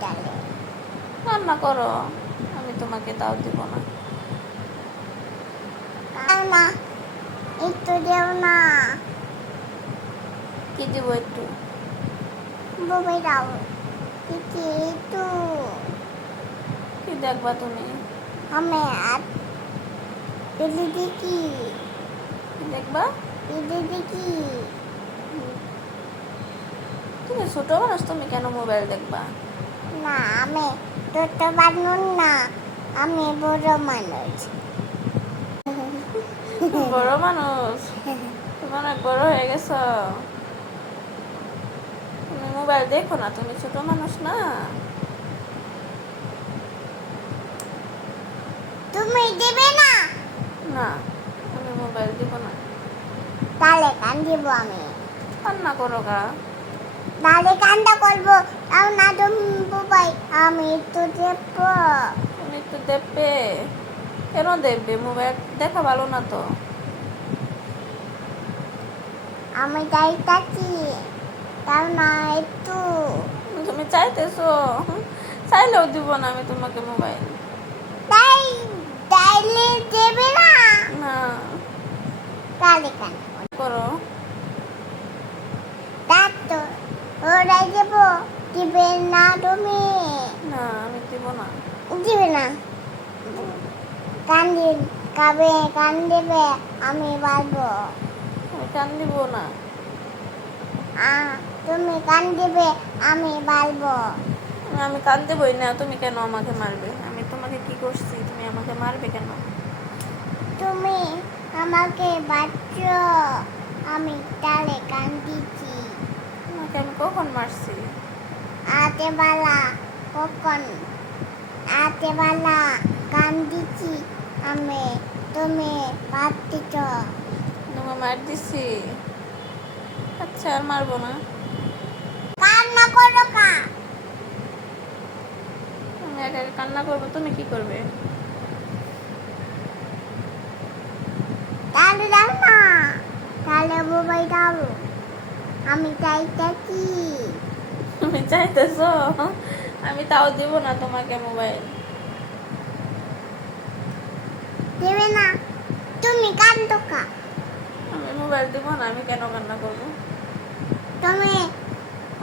তাহলে রান্না করো, আমি তোমাকে তাও দিব না। দাও না, একটু দেও না। কি দিব একটু? বমি দাও কি একটু। কি দেখবা তুমি? আমি আর দিদি দেখি কি দেখবা? দিদি দেখি। তুমি ছোট মানুষ, তুমি কেন মোবাইল দেখবা? না আমি ছোট মানুষ না, আমি বড় মানুষ। বড় মানুষ? তুমি অনেক বড় হয়ে গেছো। তুমি মোবাইল দেখো না, তুমি ছোট মানুষ না। তুমি দেবে না? না, আমি মোবাইল দিব না। তাহলে কান দিব আমি। রান্না করো গা। তাহলে কানটা করবো। তাও না তুমি বাবাই, আমি একটু দেখবো। তুমি একটু দেখবে? কেন দেখবে? মোবাইল দেখা ভালো না তো। আমি চাইতাছি, তাও না একটু। তুমি চাইতেছো? চাইলেও দিব না আমি তোমাকে মোবাইল। তাই তাইলে দেবে না? না। তাহলে কান করো। তার তো ওরাই দেবো, দিবে না তুমি? না, আমি দিব না। দিবে না? কান দিন কাবে কান দেবে, আমি বলবো। আমি কান দিব না। তুমি কান দিবে, আমি বলবো। আমি কান দেবই না। তুমি কেন আমাকে মারবে? আমি তোমাকে কি করছি? তুমি আমাকে মারবে কেন? তুমি আমাকে বাঁচো, আমি তালে কান দিচ্ছি। তোমাকে আমি কখন মারছি? আতে বালা কখন আতে বালা কান দিচ্ছি আমি, তুমি বাঁচছ। তোমাকে মার দিছি? আচ্ছা, আর মারবো না। কান্না করো কা? আমি একা একা কান্না করবো, তুমি কি করবে? তাহলে দাও না, তাহলে মোবাইল দাও, আমি চাইতেছি। তুমি চাইতেছো? আমি তাও দিব না তোমাকে মোবাইল। দেবে না? তুমি কান্দো কা? আমি মোবাইল দিব না। আমি কেন কান্না করবো? তুমি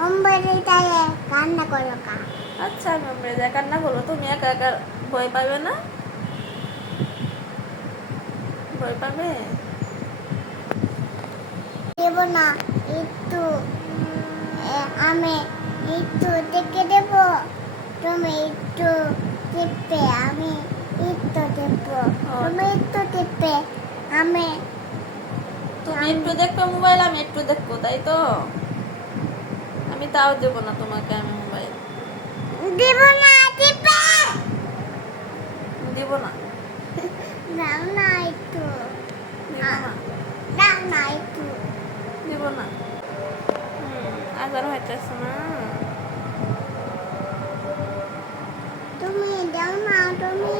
অম্বরে তালে কান্না করো কা? আচ্ছা, আমি আমরা যা কান্না করবো। তুমি একা একা ভয় পাবে না? ভয় পাবে? দেব না একটু, আমি একটু দেখে দেব, তুমি একটু টিপবে, আমি একটু দেখবো। তুমি একটু টিপবে, আমি তুমি একটু দেখবে মোবাইল, আমি একটু দেখবো, তাই তো? আমি তাও দেবো না তোমাকে আমি মোবাইল। দেব না, টিপবে। দিব না। দাও না একটু, দিব না। দাও না একটু। দিব না। আজার হইতেছে না। তুমি দাও না, তুমি